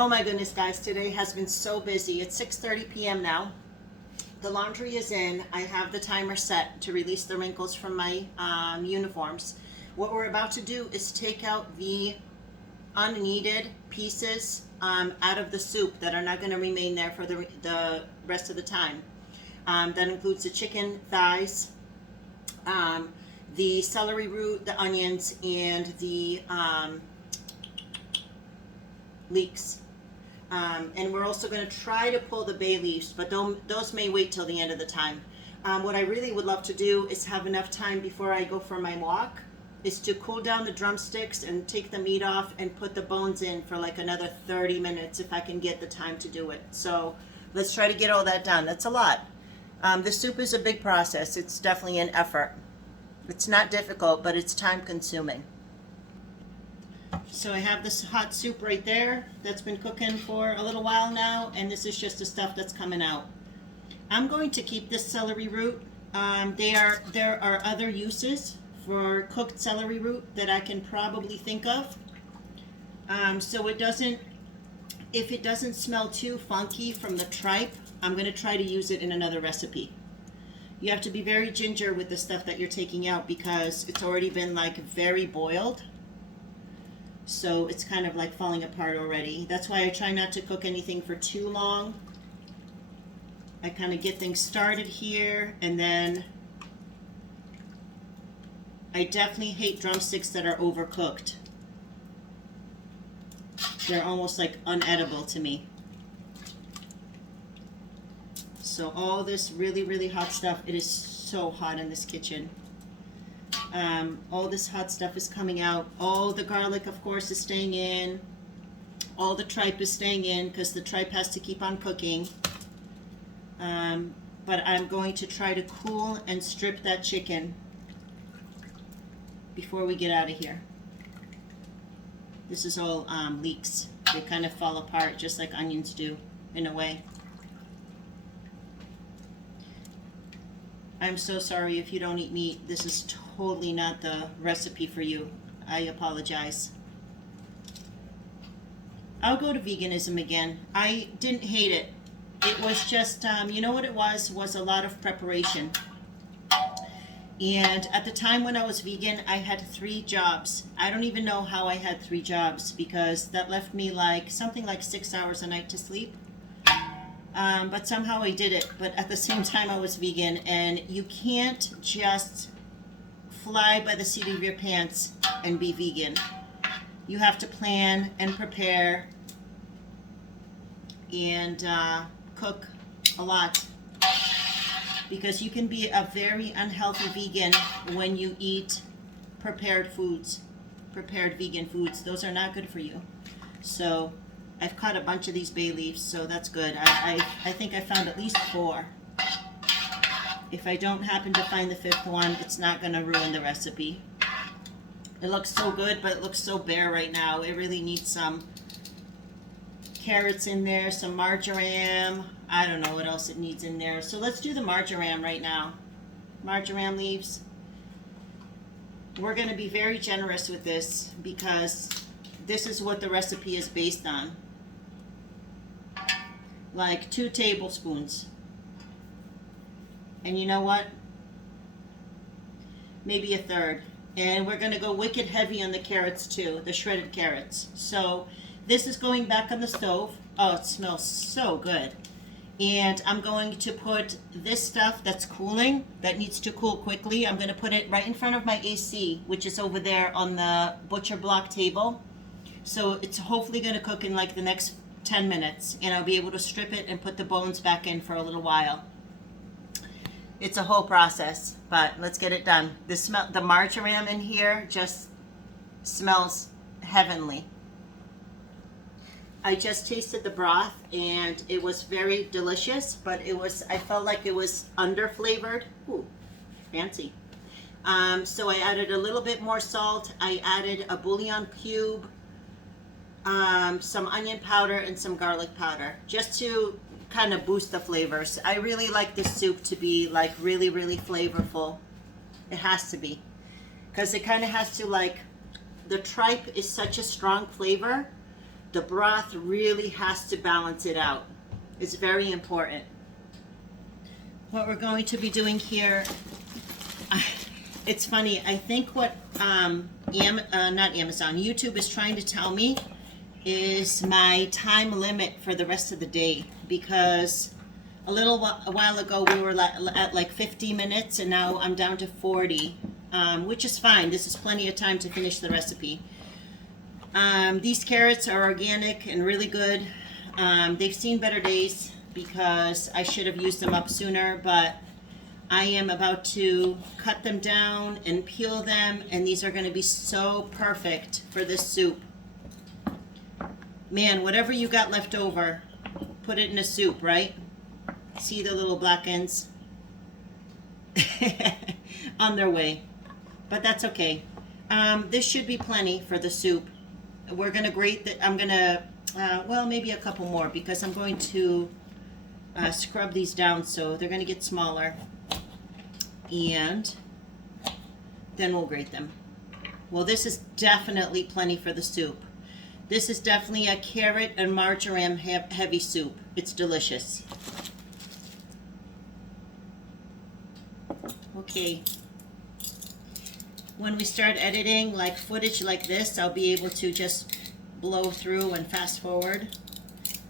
Oh my goodness, guys, today has been so busy. It's 6:30 p.m. now. The laundry is in. I have the timer set to release the wrinkles from my uniforms. What we're about to do is take out the unneeded pieces out of the soup that are not going to remain there for the rest of the time. That includes the chicken thighs, the celery root, the onions, and the leeks. And we're also going to try to pull the bay leaves, but those may wait till the end of the time. What I really would love to do is have enough time before I go for my walk is to cool down the drumsticks and take the meat off and put the bones in for like another 30 minutes if I can get the time to do it. So let's try to get all that done. That's a lot. The soup is a big process. It's definitely an effort. It's not difficult, but it's time consuming. So I have this hot soup right there that's been cooking for a little while now, and this is just the stuff that's coming out. I'm going to keep this celery root. There are other uses for cooked celery root that I can probably think of. So if it doesn't smell too funky from the tripe, I'm going to try to use it in another recipe. You have to be very ginger with the stuff that you're taking out because it's already been like very boiled. So it's kind of like falling apart already. That's why I try not to cook anything for too long. I kind of get things started here, and then I definitely hate drumsticks that are overcooked. They're almost like unedible to me. So all this really, really hot stuff, it is so hot in this kitchen. All this hot stuff is coming out. All the garlic, of course, is staying in. All the tripe is staying in because the tripe has to keep on cooking. But I'm going to try to cool and strip that chicken before we get out of here. This is all leeks. They kind of fall apart just like onions do in a way. I'm so sorry if you don't eat meat. This is totally not the recipe for you. I apologize. I'll go to veganism again. I didn't hate it. It was just, you know what it was a lot of preparation. And at the time when I was vegan, I had 3 jobs. I don't even know how I had 3 jobs because that left me like something like 6 hours a night to sleep. But somehow I did it. But at the same time I was vegan, and you can't just fly by the seat of your pants and be vegan. You have to plan and prepare and cook a lot, because you can be a very unhealthy vegan when you eat prepared vegan foods. Those are not good for you. So I've cut a bunch of these bay leaves, so that's good. I think I found at least 4. If I don't happen to find the 5th one, it's not going to ruin the recipe. It looks so good, but it looks so bare right now. It really needs some carrots in there, some marjoram. I don't know what else it needs in there. So let's do the marjoram right now. Marjoram leaves. We're going to be very generous with this because this is what the recipe is based on. Like 2 tablespoons. And you know what? Maybe a 1/3. And we're going to go wicked heavy on the carrots too, the shredded carrots. So this is going back on the stove. Oh, it smells so good. And I'm going to put this stuff that's cooling, that needs to cool quickly. I'm going to put it right in front of my AC, which is over there on the butcher block table. So it's hopefully going to cook in like the next 10 minutes, and I'll be able to strip it and put the bones back in for a little while. It's a whole process, but let's get it done. The marjoram in here just smells heavenly. I just tasted the broth and it was very delicious, but I felt like it was under flavored. Ooh, fancy. So I added a little bit more salt. I added a bouillon cube, some onion powder, and some garlic powder, just to kind of boost the flavors. I really like this soup to be like really, really flavorful. It has to be, because it kind of has to, like, the tripe is such a strong flavor The broth really has to balance it out. It's very important. What we're going to be doing here, it's funny, I think what not Amazon, YouTube is trying to tell me is my time limit for the rest of the day, because a while ago we were at like 50 minutes and now I'm down to 40, which is fine. This is plenty of time to finish the recipe. These carrots are organic and really good. They've seen better days because I should have used them up sooner, but I am about to cut them down and peel them, and these are going to be so perfect for this soup. Man, whatever you got left over, put it in a soup, right? See the little black ends? On their way. But that's okay. This should be plenty for the soup. We're going to grate that. I'm going to, well, maybe a couple more, because I'm going to scrub these down so they're going to get smaller. And then we'll grate them. Well, this is definitely plenty for the soup. This is definitely a carrot and marjoram heavy soup. It's delicious. Okay. When we start editing like footage like this, I'll be able to just blow through and fast forward.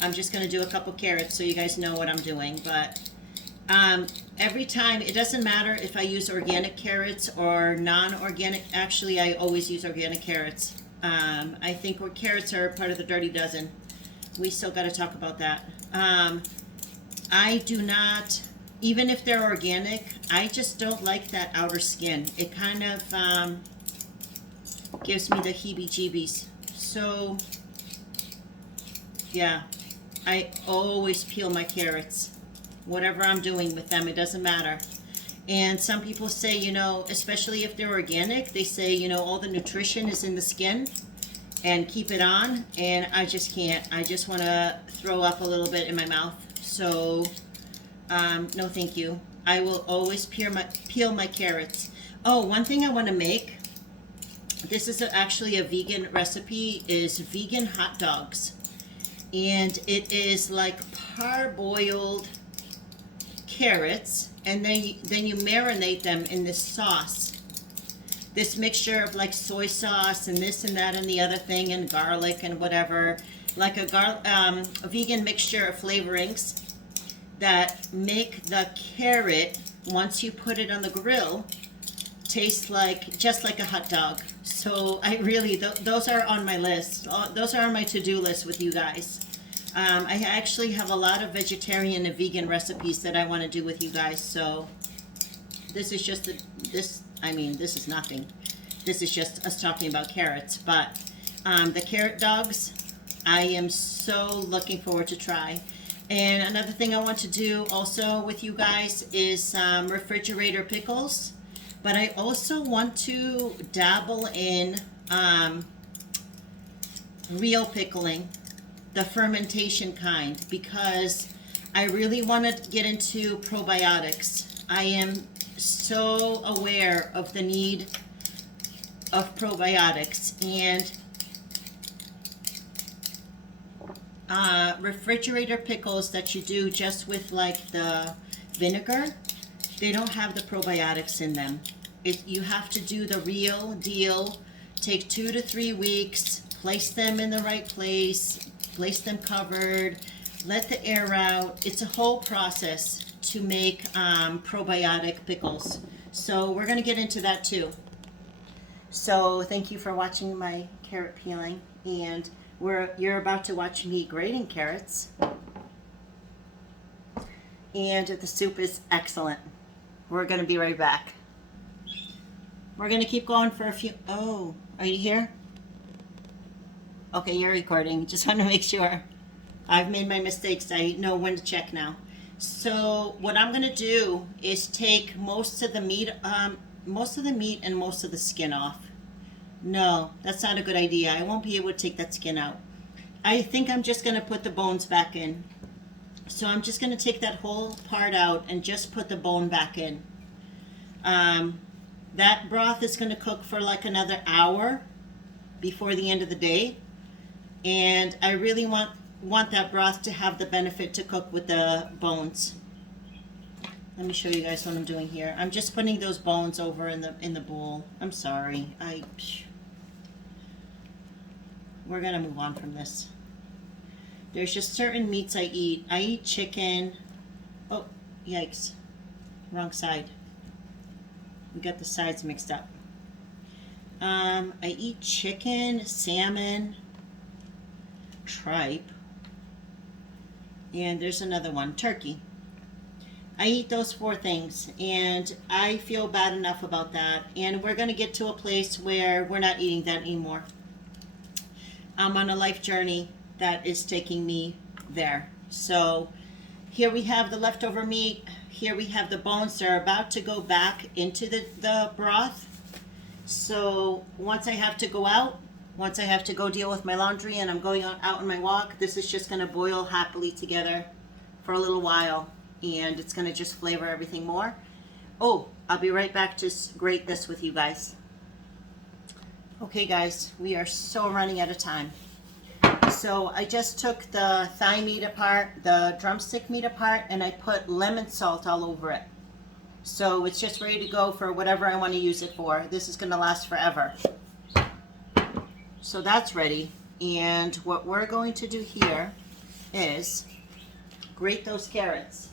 I'm just going to do a couple carrots so you guys know what I'm doing. But every time, it doesn't matter if I use organic carrots or non-organic. Actually, I always use organic carrots. I think carrots are part of the dirty dozen. We still got to talk about that. I do not, even if they're organic, I just don't like that outer skin. It kind of gives me the heebie-jeebies. So, yeah, I always peel my carrots. Whatever I'm doing with them, it doesn't matter. And some people say, you know, especially if they're organic, they say, you know, all the nutrition is in the skin and keep it on. And I just can't. I just want to throw up a little bit in my mouth. So, no thank you. I will always peel my carrots. Oh, one thing I want to make, this is actually a vegan recipe, is vegan hot dogs. And it is like parboiled carrots, and then you marinate them in this sauce, this mixture of like soy sauce and this and that and the other thing and garlic and whatever, like a vegan mixture of flavorings that make the carrot, once you put it on the grill, taste like just like a hot dog. So I really, those are on my list. Those are on my to-do list with you guys. I actually have a lot of vegetarian and vegan recipes that I want to do with you guys. So this is just this is nothing. This is just us talking about carrots. But the carrot dogs, I am so looking forward to try. And another thing I want to do also with you guys is refrigerator pickles. But I also want to dabble in real pickling, the fermentation kind, because I really want to get into probiotics. I am so aware of the need of probiotics, and refrigerator pickles that you do just with like the vinegar, they don't have the probiotics in them. You have to do the real deal, take 2 to 3 weeks, place them in the right place them covered, let the air out. It's a whole process to make probiotic pickles. So we're going to get into that too. So thank you for watching my carrot peeling, and you're about to watch me grating carrots. And the soup is excellent. We're going to be right back. We're going to keep going for a few. Oh, are you here? Okay, you're recording. Just want to make sure. I've made my mistakes. I know when to check now. So what I'm going to do is take most of the meat and most of the skin off. No, that's not a good idea. I won't be able to take that skin out. I think I'm just going to put the bones back in. So I'm just going to take that whole part out and just put the bone back in. That broth is going to cook for like another hour before the end of the day. And I really want that broth to have the benefit to cook with the bones. Let me show you guys what I'm doing here. I'm just putting those bones over in the bowl. I'm sorry. We're gonna move on from this. There's just certain meats I eat. I eat chicken. Oh, yikes. Wrong side. We got the sides mixed up. I eat chicken, salmon, tripe, and there's another one, turkey. I eat those 4 things, and I feel bad enough about that. And we're going to get to a place where we're not eating that anymore. I'm on a life journey that is taking me there. So here we have the leftover meat. Here we have the bones. They're about to go back into the broth. So once I have to go out, once I have to go deal with my laundry and I'm going out on my walk, this is just going to boil happily together for a little while. And it's going to just flavor everything more. Oh, I'll be right back to grate this with you guys. Okay guys, we are so running out of time. So I just took the thigh meat apart, the drumstick meat apart, and I put lemon salt all over it. So it's just ready to go for whatever I want to use it for. This is going to last forever. So that's ready. And what we're going to do here is grate those carrots.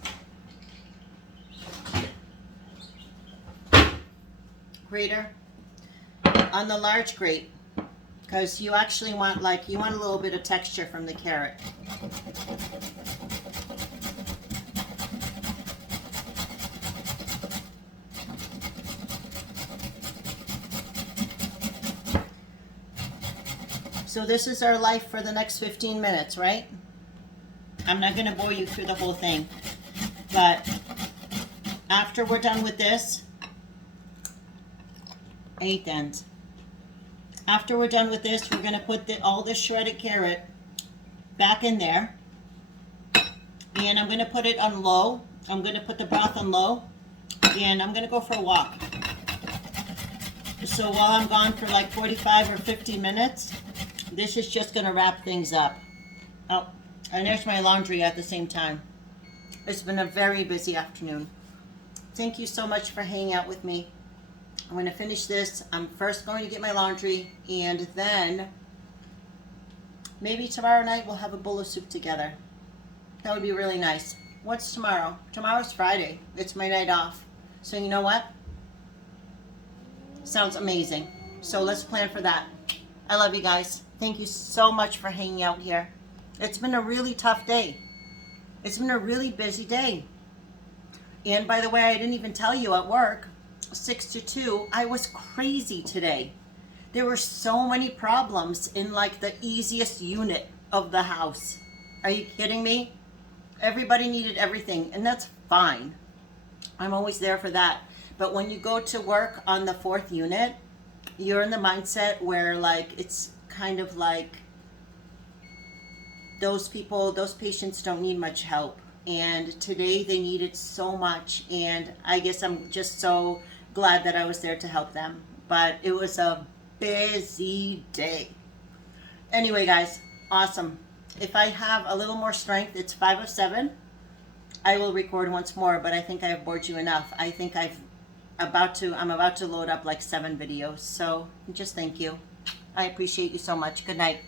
Grater on the large grate, because you actually want you want a little bit of texture from the carrot. So this is our life for the next 15 minutes, right? I'm not going to bore you through the whole thing, but after we're done with this, after we're done with this, we're going to put all the shredded carrot back in there, and I'm going to put it on low. I'm going to put the broth on low, and I'm going to go for a walk. So while I'm gone for like 45 or 50 minutes, this is just going to wrap things up. Oh, and there's my laundry at the same time. It's been a very busy afternoon. Thank you so much for hanging out with me. I'm going to finish this. I'm first going to get my laundry, and then maybe tomorrow night we'll have a bowl of soup together. That would be really nice. What's tomorrow? Tomorrow's Friday. It's my night off. So you know what? Sounds amazing. So let's plan for that. I love you guys. Thank you so much for hanging out here. It's been a really tough day. It's been a really busy day. And by the way, I didn't even tell you at work, 6 to 2, I was crazy today. There were so many problems in like the easiest unit of the house. Are you kidding me? Everybody needed everything, and that's fine. I'm always there for that. But when you go to work on the 4th unit, you're in the mindset where like it's kind of like those patients don't need much help. And today they needed so much, and I guess I'm just so glad that I was there to help them. But it was a busy day. Anyway, guys, awesome. If I have a little more strength, it's 5 of 7. I will record once more, but I think I have bored you enough. I think I'm about to load up like 7 videos. So just thank you. I appreciate you so much. Good night.